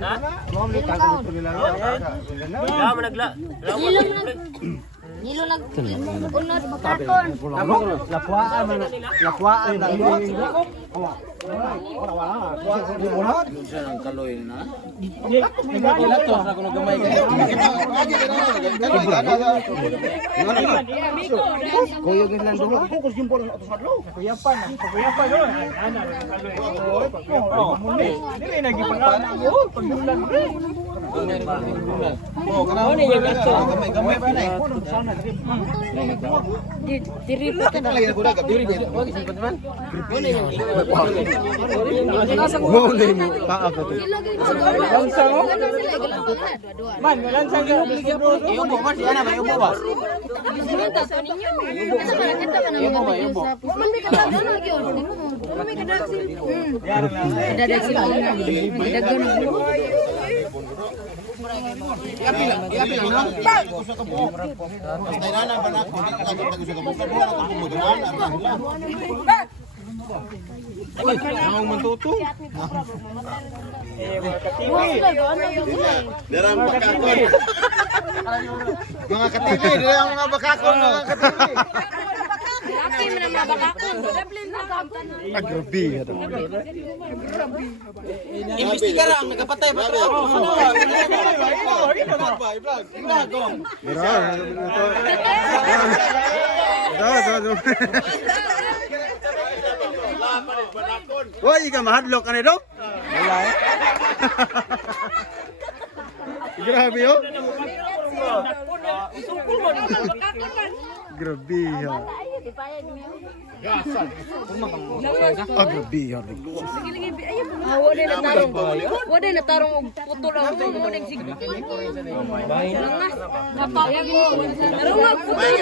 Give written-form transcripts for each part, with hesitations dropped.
Ha? Nilo nag-unod bakakon. Lapuaan man. Lapuaan na. Kuyogin lang dulu. Fokus jempol atas madlo. Kuyapan. Dili lagi pangana. Pagdulan. Gamay ba na? Diripot ka na. Mulai mo paako to. Man, lansang ka. Iyo mo man siya na ba iyo mo ba? Ang mantuto. Darang bakakon. Mga katili, darang mga bakakon, mga katili. Laki man ang mabakakon. Agrabi ito. Imbestigar ang nagapatay pa to. Wah, jika mahadlok kan itu? Grabe yo. Grabe ya. Grabe ya. Wala na tarong og putol ang mo ning sig. Langas. Kapayag mo. Tarong og putol.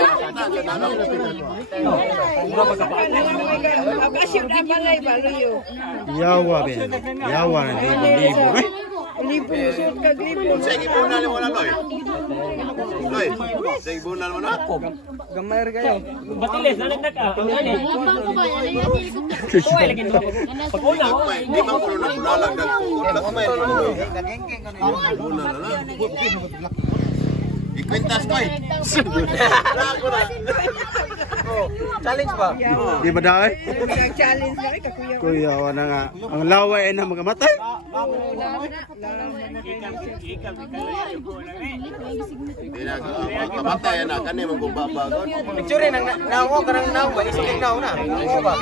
Agasyo na balay baloyo. Yawa ben. Yawa na libo. Libo sud ka libo. Sige bunal mo na, Loy. Loy, sige bunal mo na. Gamay ra kayo. Batiles, nanagdag ka. Labang ko ba yan? Tuwa lagi nito. Pagpuna ko. Di man kuno na bunalag dagkumay. Bunal na. Ikwintas ko eh. Challenge ba? Di ba dahil? Challenge kami ka kuya. Kuya, wala nga. Ang laway ay na magamatay. Di na kamatay na kani man kung babagon. Picture nang nawo karang nawo ba isig nawo na. Ano ba?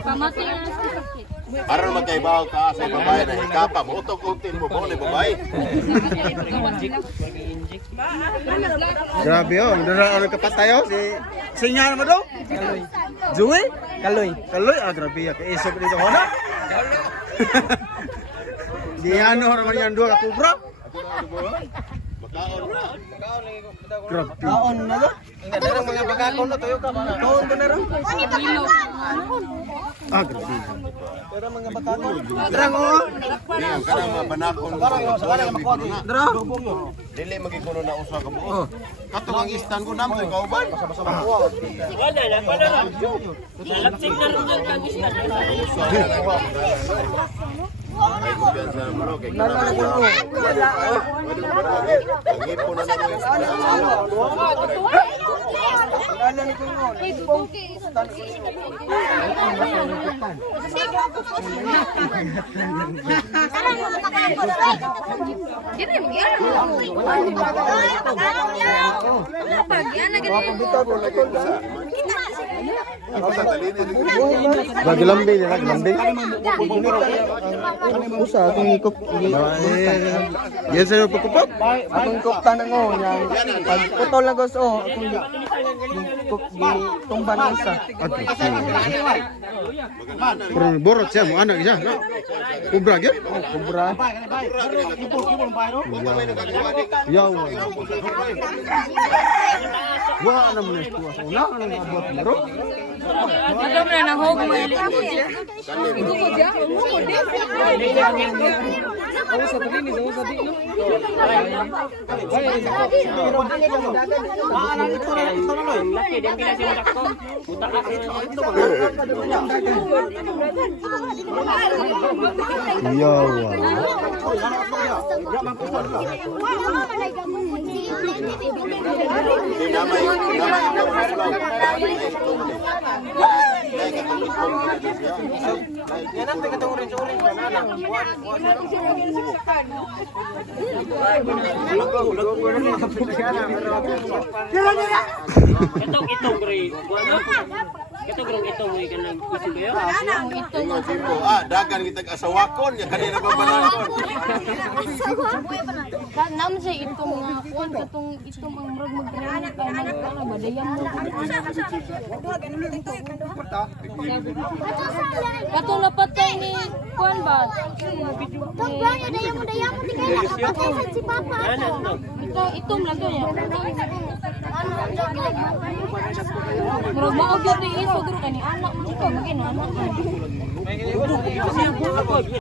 Pamatay na sa sakit. Aron magkaibaw ka sa babae na hikapa mo utok-utin mo bole babae. Grabe oh, ano kapatay oh si Sinyan mo do? Joey? Kaloy. Kaloy grabe ya kay isog dito hono. Di ano naman yan dua ka kubra. Grabe. Kaon na do? Ingatan ang mga bagakon na tuyo ka ba? Kaon ka na ron? Grabe. Pero mga bagakon. Drang oh. Di ang kanang mga banakon. Dra. Dili magikuno na usa ka buo. Katong ang istan ko namay kauban. Wala na. Lapsing na rin ang kangista. Ay kumpiyansa na mo kay kanang ngipon na Lagi lambi nila, lambi. Usa akong ikop. Yan sa pagkupot. Akong ikop tanang oh, yang pagputol na gusto oh, akong ikop di tumban ng isa. Pero borot siya mo anak siya, no? Kubra gyud? Kubra. Yaw. Wa na mo na kuha. Una na abot laro. Madam na nahog mo ili. Ito ko dia, mo ko di. Laki din pinasimutak ko. Buta ka. Itong gray. Itong gray ka nang isu kayo. Dagan kita asawakon ya kanina pa banakon. Naman sa itong mga kuwan katong itong ang murag magkakaroon ka na badayan mo. Katong napatay ni kuwan ba? Tong bang ada yang muda yang putih kayak kapatid si papa. Itong lang to niya. Murag maog yun ni iso guro kani anak mo ikaw magino anak.